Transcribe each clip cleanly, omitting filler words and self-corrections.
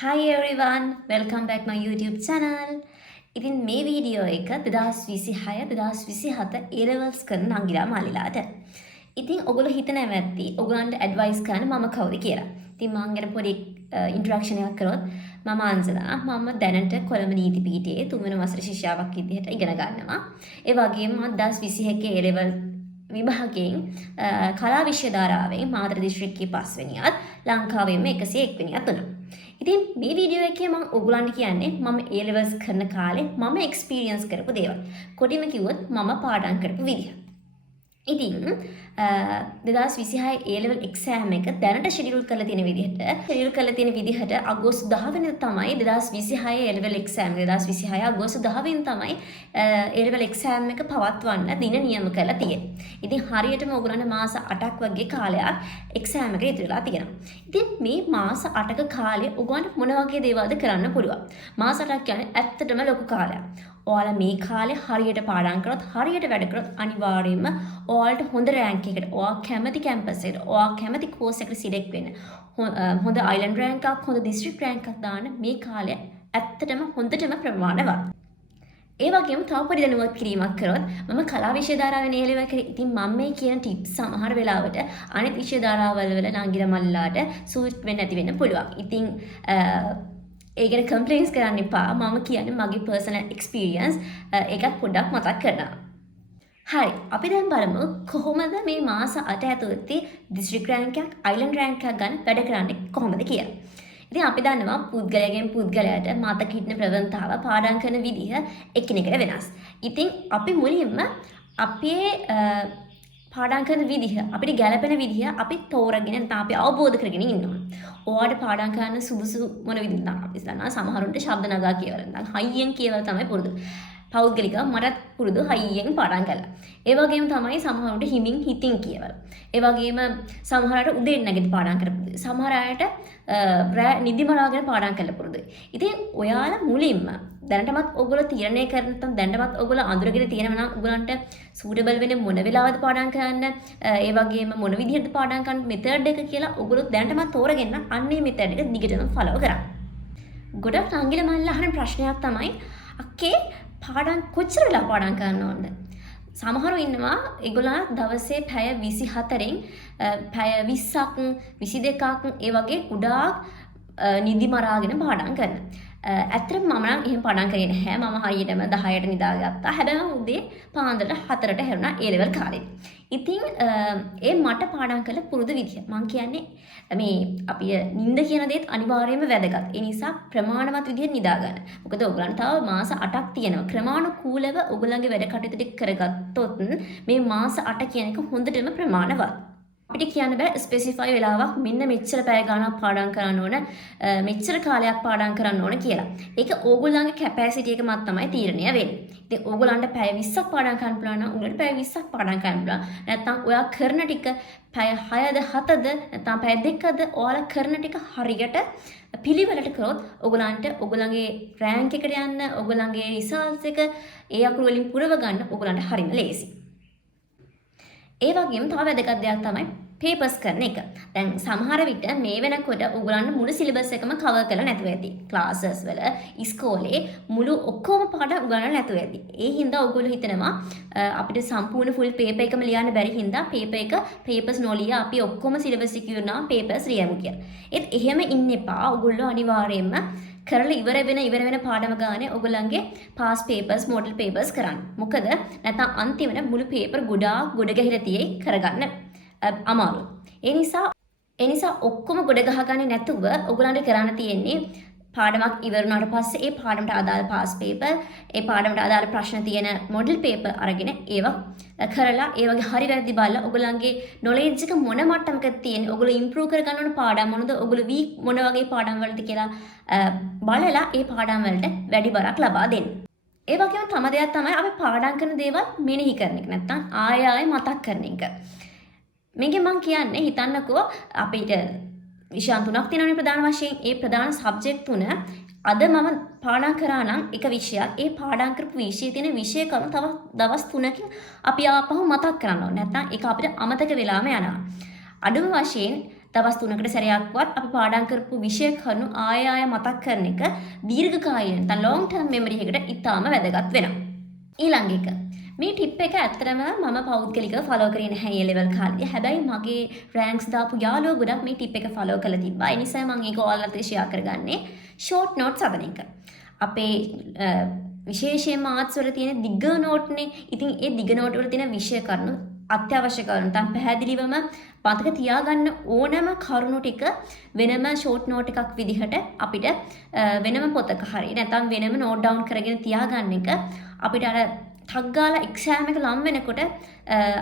Hi everyone, welcome back my YouTube channel. ඉතින් මේ video එක 2026 2027 A levels කරන නංගිලා මාලිලාට. ඉතින් ඔයගොල්ලෝ හිතනවා ඇත්ති ඔයගොල්ලන්ට ඇඩ්වයිස් කරන්න මම කවුද කියලා. ඉතින් මම ගැන පොඩි ඉන්ට්‍රොඩක්ෂන් එකක් කරොත් මම අංජලා මම දැනට කොළඹ නීති පීඨයේ තුන්වෙනි වසර ශිෂ්‍යාවක් විදිහට ඉගෙන ගන්නවා. ඒ වගේම මම 2021 A level විභාගයෙන් කලා විෂය ධාරාවෙන් මාතර දිස්ත්‍රික්කයේ 5 වෙනියත් ලංකාවෙම 101 වෙනියත් වුණා. ඉතින් මේ වීඩියෝ එකේ මම ඔයගලන්ට කියන්නේ මම A levels කරන කාලේ මම එක්ස්පීරියන්ස් කරපු දේවල්. කොටිම කිව්වොත් මම පාඩම් කරපු විදිහ. ඉතින් 2026 A level exam එක දැනට ෂෙඩියුල් කරලා තියෙන විදිහට අගෝස්තු 10 වෙනිදා තමයි 2026 A level exam 2026 අගෝස්තු 10 වෙනිදා තමයි A level exam එක පවත්වන්න දින නියම කරලා තියෙන්නේ. ඉතින් හරියටම ඔයගලන්ට මාස 8ක් වගේ කාලයක් exam එක ඉතුරු වෙලා තියෙනවා. ඉතින් මේ මාස 8ක කාලේ ඔයගලන්ට මොන වගේ දේවල්ද කරන්න පුළුවන්? මාස 8ක් කියන්නේ ඇත්තටම ලොකු කාලයක්. ඔයාලා මේ කාලේ හරියට පාඩම් කරොත් හරියට වැඩ කරොත් අනිවාර්යයෙන්ම ඔයාලට හොඳ රෑන්ක් එකකට ඔයා කැමති කැම්පස් එකට ඔයා කැමති කෝස් එකකට සිලෙක්ට් වෙන්න හොඳ අයිලන්ඩ් රෑන්ක් එකක් හොඳ දිස්ත්‍රික් රෑන්ක් එකක් දාන්න මේ කාලය ඇත්තටම හොඳටම ප්‍රමාණවත්. ඒ වගේම තව පොඩි දැනුවත් කිරීමක් කරොත් මම කලා විෂය ධාරාවේ A level කරේ. ඉතින් මම මේ කියන ටිප්ස් සමහර වෙලාවට අනිත් විෂය ධාරාවල් වල නංගිලා මල්ලාට සූට් වෙන්න නැති වෙන්න පුළුවන්. ඉතින් ඒ ගැන කම්ප්ලේන්ස් කරන්න එපා. මම කියන්නේ මගේ පර්සනල් එක්ස්පීරියන්ස් එකක් පොඩ්ඩක් මතක් කරනවා. හරි, අපි දැන් බලමු කොහොමද මේ මාස 8 ඇතුළතදී දිස්ත්‍රික් රෑන්ක් එකක්, අයිලන්ඩ් රෑන්ක් එකක් ගන්න වැඩ කරන්නේ කොහොමද කියලා. ඉතින් අපි දන්නවා පුද්ගලයාගෙන් පුද්ගලයාට මතක හිටින ප්‍රවණතාව පාඩම් කරන විදිහ එකිනෙකට වෙනස්. ඉතින් අපි මුලින්ම අපේ පාඩම් කරන විදිහ අපිට ගැළපෙන විදිහ අපි තෝරගෙන නැත්නම් අපි අවබෝධ කරගෙන ඉන්නවා. ඔයාලට පාඩම් කරන්න සුදුසු මොන විදිහද අපි දන්නවා සමහරුන්ට ශබ්ද නගා කියවල නැත්නම් හයියෙන් කියවල තමයි පුරුදු. පෞද්ගලිකව මටත් පුරුදු හයියෙන් පාඩම් කළා. ඒ වගේම තමයි සමහරුන්ට හිමින් හිතින් කියවල. ඒ වගේම සමහර අයට උදේ නැගිට පාඩම් කරපු. සමහර අයට නිදි මරාගෙන පාඩම් කරලා පුරුදුයි. ඉතින් ඔයාලා මුලින්ම දැනටමත් ඔයගොල්ලෝ තීරණය කරන නැත්නම් දැනටමත් ඔයගොල්ලෝ අඳුරගෙන තියෙනවා නම් ඔයගලන්ට සූටබල් වෙන මොන වෙලාවද පාඩම් කරන්න ඒ වගේම මොන විදිහටද පාඩම් කරන්න මෙතඩ් එක කියලා ඔයගොල්ලෝ දැනටමත් තෝරගෙන අන්නේ මෙතඩ් එක දිගටම ෆලෝ කරන්න. ගොඩක් නංගිලා මල්ලා අහන ප්‍රශ්නයක් තමයි අක්කේ පාඩම් කොච්චර වෙලා පාඩම් කරන්න ඕනද? සමහරව ඉන්නවා ඒගොල්ලෝ දවසේ පැය 24න් පැය 20ක් 22ක් ඒ වගේ කුඩා නිදි මරාගෙන පාඩම් කරනවා. ඇත්තටම මම නම් එහෙම පාඩම් කරේ නැහැ. මම හරියටම 10ට නිදාගත්තා. හැබැයි මම උදේ පාන්දර 4ට හැරුණා A level කාලේ. ඉතින් ඒ මට පාඩම් කළ පුරුදු විදිය. මම කියන්නේ මේ අපි නිින්ද කියන දේත් අනිවාර්යයෙන්ම වැදගත්. ඒ නිසා ප්‍රමාණවත් විදියට නිදා ගන්න. මොකද ඔයගලන්ට තව මාස 8ක් තියෙනවා. ක්‍රමානුකූලව ඔයගලන්ගේ වැඩ කටයුතු ටික කරගත්තොත් මේ මාස 8 කියන එක හොඳටම ප්‍රමාණවත්. අපිට කියන්න බෑ ස්පෙસિෆයි වෙලාවක් මෙන්න මෙච්චර පැය ගණනක් පාඩම් කරන්න ඕන මෙච්චර කාලයක් පාඩම් කරන්න ඕන කියලා. ඒක ඕගොල්ලන්ගේ කැපැසිටි එක මත තමයි තීරණය වෙන්නේ. ඉතින් ඕගොල්ලන්ට පැය 20ක් පාඩම් කරන්න පුළුවන් නම් උගලට පැය 20ක් පාඩම් කරන්න පුළුවන්. නැත්නම් ඔයා කරන ටික පැය 6ද 7ද නැත්නම් පැය 2ද ඔයාලා කරන ටික හරියට පිළිවෙලට කරොත් ඔයගලන්ට ඔයගලගේ රෑන්ක් එකට යන්න ඔයගලගේ රිසල්ට්ස් එක ඒ අකුරු වලින් පුරව ගන්න ඔයගලන්ට හරිම ලේසි. ඒ වගේම තව වැදගත් දෙයක් තමයි පේපර්ස් කරන එක. දැන් සමහර විට මේ වෙනකොට ඔයගලන්ට මුළු සිලබස් එකම කවර් කරලා නැතුව ඇති. ක්ලාසස් වල ඉස්කෝලේ මුළු ඔක්කොම පාඩම් උගන්වලා නැතුව ඇති. ඒ හින්දා ඔයගොල්ලෝ හිතනවා අපිට සම්පූර්ණ ෆුල් පේපර් එකම ලියන්න බැරි හින්දා පේපර්ස් නොලිය අපි ඔක්කොම සිලබස් එක ඉවරනවා පේපර්ස් ලියමු කියලා. ඒත් එහෙම ඉන්න එපා. ඔයගොල්ලෝ අනිවාර්යයෙන්ම කරලා ඉවර වෙන පාඩම ගානේ ඔයගොල්ලන්ගේ පාස් පේපර්ස් මොඩල් පේපර්ස් කරන්න. මොකද නැත්නම් අන්තිමට මුළු පේපර් ගොඩ ගැහිලා තියෙයි කරගන්න අමාරු. ඒ නිසා ඔක්කොම ගොඩ ගහගන්නේ නැතුව ඔයගොල්ලන්ට කරන්න තියෙන්නේ පාඩමක් ඉවර වුණාට පස්සේ ඒ පාඩමට අදාළ පාස් පේපර් ඒ පාඩමට අදාළ ප්‍රශ්න තියෙන මොඩල් පේපර් අරගෙන ඒවා කරලා ඒ වගේ හරි වැරදි බලලා ඔයගොල්ලන්ගේ නොලෙජ් එක මොන මට්ටමකද තියෙන්නේ ඔයගොල්ලෝ ඉම්ප්‍රූව් කරගන්න ඕන පාඩම් මොනද ඔයගොල්ලෝ වීක් මොන වගේ පාඩම් වලද කියලා බලලා ඒ පාඩම් වලට වැඩි බරක් ලබා දෙන්න. ඒ වගේම තම දෙයක් තමයි අපි පාඩම් කරන දේවල් මෙනෙහි කරන එක. නැත්තම් ආයෙ මතක් කරන එක. මේකෙන් මම කියන්නේ හිතන්නකෝ අපිට විෂයන් 3ක් තියෙනවානේ ප්‍රධාන වශයෙන්. ඒ ප්‍රධාන සබ්ජෙක්ට් 3 අද මම පාඩම් කරා නම් එක විෂයක් ඒ පාඩම් කරපු විෂයේ තියෙන විෂය කරුණු තව දවස් 3කින් අපි ආපහු මතක් කරන්න ඕනේ. නැත්නම් ඒක අපිට අමතක වෙලාම යනවා. අඩුම වශයෙන් දවස් 3කට සැරයක්වත් අපි පාඩම් කරපු විෂය කරුණු ආය මතක් කරන එක දීර්ඝ කාලීන නැත්නම් long term memory එකට ඉතාම වැදගත් වෙනවා. ඊළඟ එක. මේ ටිප් එක ඇත්තටම මම පෞද්ගලිකව ෆලෝ කරේ නැහැ A level කාලේදී. හැබැයි මගේ රෑන්ක්ස් දාපු යාළුවෝ ගොඩක් මේ ටිප් එක ෆලෝ කරලා තිබ්බා. ඒ නිසා මම ඒක ඔයාලට ෂෙයා කරගන්නේ short notes හදන එක. අපේ විශේෂයෙන්ම ආර්ට්ස් වල තියෙන දිග නෝට්නේ. ඉතින් ඒ දිග නෝට් වල තියෙන විෂය කරුණු අත්‍යවශ්‍ය කරුණු නැත්නම් පැහැදිලිවම මතක තියාගන්න ඕනම කරුණු ටික වෙනම ෂෝට් නෝට් එකක් විදිහට අපිට වෙනම පොතක හරි නැත්නම් වෙනම නෝට් ඩවුන් කරගෙන තියාගන්න එක අපිට අර ටග් ගාලා එක්සෑම් එක ලම් වෙනකොට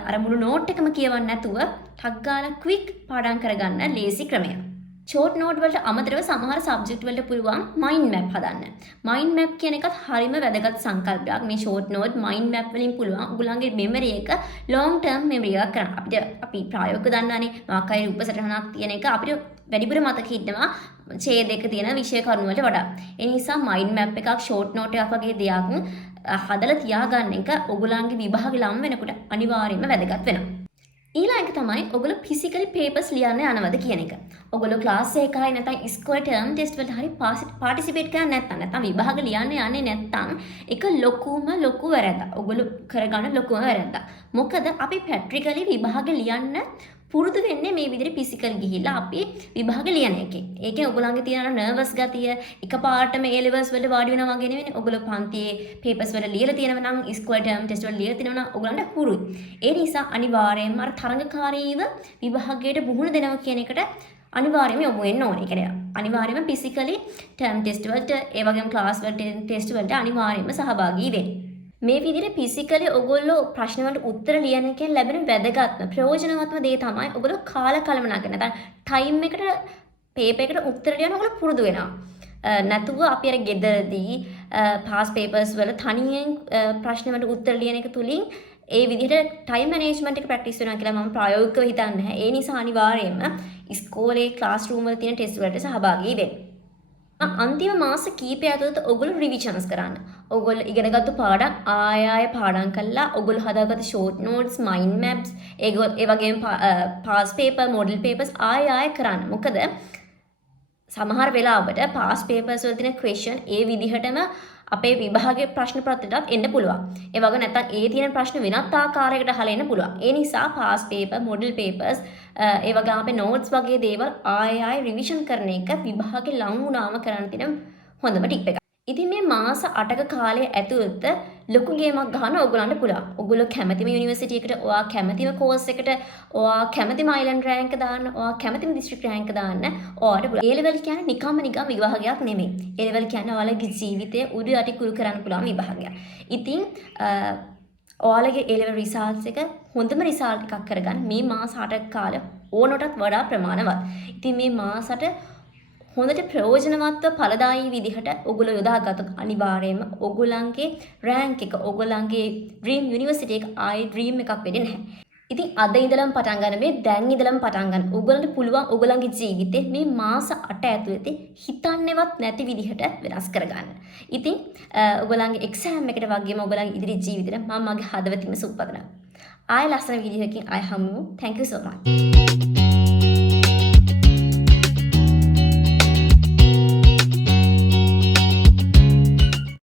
අර මුළු නෝට් එකම කියවන්න නැතුව ටග් ගාලා ක්වික් පාඩම් කරගන්න ලේසි ක්‍රමයක්. ෂෝට් නෝට් වලට අමතරව සමහර සබ්ජෙක්ට් වලට පුළුවන් මයින්ඩ් මැප් හදන්න. මයින්ඩ් මැප් කියන එකත් හරිම වැදගත් සංකල්පයක්. මේ ෂෝට් නෝට් මයින්ඩ් මැප් වලින් පුළුවන් ඔයගොල්ලන්ගේ මෙමරි එක long term memory එකක් කරන්න. අපි ප්‍රායෝගිකව දන්නානේ මොකක් හරි උපසටහනක් තියෙන එක අපිට වැඩිපුර මතක හිටිනවා ඡේද එක තියෙන විෂය කරුණු වලට වඩා. ඒ නිසා මයින්ඩ් මැප් එකක් ෂෝට් නෝට් එකක් වගේ දෙයක් හදලා තියාගන්න එක ඔයගොල්ලන්ගේ විභාගෙ ලම් වෙනකොට අනිවාර්යයෙන්ම වැදගත් වෙනවා. ඊළඟ තමයි ඔයගොල්ලෝ ෆිසිකලි පේපර්ස් ලියන්න යනවද කියන එක. ඔයගොල්ලෝ ක්ලාස් එකයි නැත්නම් ඉස්කෝලේ ටර්ම් ටෙස්ට් වලට හරි පාටිසිපේට් කරන්නේ නැත්නම් විභාග ලියන්න යන්නේ නැත්නම් ඒක ලොකු වැරද්දක්. ඔයගොල්ලෝ කරගන්න ලොකුම වැරද්දක්. මොකද අපි ප්‍රැක්ටිකලි විභාග ලියන්න පුරුදු වෙන්නේ මේ විදිහට ෆිසිකල් ගිහිල්ලා අපි විභාග ලියන එකේ. ඒකෙන් ඔයගොල්ලන්ගේ තියෙන නර්වස් ගතිය එකපාරටම A levels වලට වාඩි වෙනවා වගේ නෙවෙයි. ඔයගොල්ලෝ පන්තියේ පේපර්ස් වල ලියලා තියෙනවා නම් ඉස්කෝලේ ටර්ම් ටෙස්ට් වල ලියලා තියෙනවා නම් ඔයගොල්ලන්ට හුරුයි. ඒ නිසා අනිවාර්යයෙන්ම අර තරඟකාරීව විභාගයට මුහුණ දෙනවා කියන එකට අනිවාර්යයෙන්ම යොමු වෙන්න ඕනේ. ඒ කියන්නේ අනිවාර්යයෙන්ම ෆිසිකලි ටර්ම් ටෙස්ට් වලට ඒ වගේම ක්ලාස් වලට ටෙස්ට් වලට අනිවාර්යයෙන්ම සහභාගී වෙන්න. මේ විදිහට ෆිසිකලි ඔයගොල්ලෝ ප්‍රශ්න වලට උත්තර ලියන එකෙන් ලැබෙන වැදගත්ම ප්‍රයෝජනවත්ම දේ තමයි ඔයගොල්ලෝ කාල කළමනාකරන. නැත්නම් ටයිම් එකට පේපර් එකට උත්තර ලියන ඔයගොල්ලෝ පුරුදු වෙනවා. නැතුව අපි අර ගෙදරදී පාස් පේපර්ස් වල තනියෙන් ප්‍රශ්න වලට උත්තර ලියන එක තුලින් ඒ විදිහට ටයිම් මැනේජ්මන්ට් එක ප්‍රැක්ටිස් වෙනවා කියලා මම ප්‍රායෝගිකව හිතන්නේ නැහැ. ඒ නිසා අනිවාර්යයෙන්ම ඉස්කෝලේ ක්ලාස් රූම් වල තියෙන ටෙස්ට් වලට සහභාගී වෙන්න. අන්තිම මාස කීපය ඇතුළත ඔයගොල්ලෝ රිවිෂන්ස් කරන්න. ඔයගොල්ලෝ ඉගෙනගත්තු පාඩම් ආය පාඩම් කළා. ඔයගොල්ලෝ හදාගත්තු ෂෝට් නෝට්ස්, මයින්ඩ් මැප්ස්, ඒ වගේම පාස් පේපර්, මොඩල් පේපර්ස් ආය කරන්න. මොකද සමහර වෙලාවට පාස් පේපර්ස් වල තියෙන ක්වෙස්චන් ඒ විදිහටම අපේ විභාගයේ ප්‍රශ්න පත්‍රයටත් එන්න පුළුවන්. ඒ වගේ නැත්නම් ඒ තියෙන ප්‍රශ්න වෙනත් ආකාරයකට අහලා එන්න පුළුවන්. ඒ නිසා පාස් පේපර්, මොඩල් පේපර්ස්, ඒ වගේම අපේ නෝට්ස් වගේ දේවල් ආයෙ රිවිෂන් කරන එක විභාගේ ලං වුණාම කරන්න තියෙන හොඳම ටිප් එකක්. ඉතින් මේ මාස 8ක කාලය ඇතුළත ලොකු ගේමක් ගන්න ඕගොල්ලන්ට පුළුවන්. ඔයගොල්ලෝ කැමතිම යුනිවර්සිටි එකට, ඔයා කැමතිම කෝස් එකට, ඔයා කැමතිම අයිලන්ඩ් රෑන්ක් දාන්න, ඔයා කැමතිම දිස්ත්‍රික් රෑන්ක් දාන්න ඔයාලට පුළුවන්. A level කියන්නේ නිකම්ම විභාගයක් නෙමෙයි. A level කියන්නේ ඔයාලගේ ජීවිතයේ උඩු යටි කුරු කරන්න පුළුවන් විභාගයක්. ඉතින් ඔයාලගේ A level results එක හොඳම result එකක් කරගන්න මේ මාස 8ක කාලය ඕනටත් වඩා ප්‍රමාණවත්. ඉතින් මේ මාස 8 හොඳට ප්‍රයෝජනවත්ව ඵලදායී විදිහට ඔයගොල්ලෝ යොදාගත්තොත් අනිවාර්යයෙන්ම ඔයගොල්ලන්ගේ රෑන්ක් එක, ඔයගොල්ලන්ගේ ඩ්‍රීම් යුනිවර්සිටි එක ආයේ ඩ්‍රීම් එකක් වෙන්නේ නැහැ. ඉතින් අද ඉඳලම පටන් ගන්න මේ දැන් ඉඳලම පටන් ගන්න. ඔයගොල්ලන්ට පුළුවන් ඔයගොල්ලන්ගේ ජීවිතේ මේ මාස 8 ඇතුළත හිතන්නේවත් නැති විදිහට වෙනස් කරගන්න. ඉතින් ඔයගොල්ලන්ගේ එක්සෑම් එකට වගේම ඔයගොල්ලන්ගේ ඉදිරි ජීවිතේට මම මගේ හදවතින්ම සුබ පතනවා. ආයෙ ලස්සන වීඩියෝ එකකින් ආයෙ හමු. Thank you so much.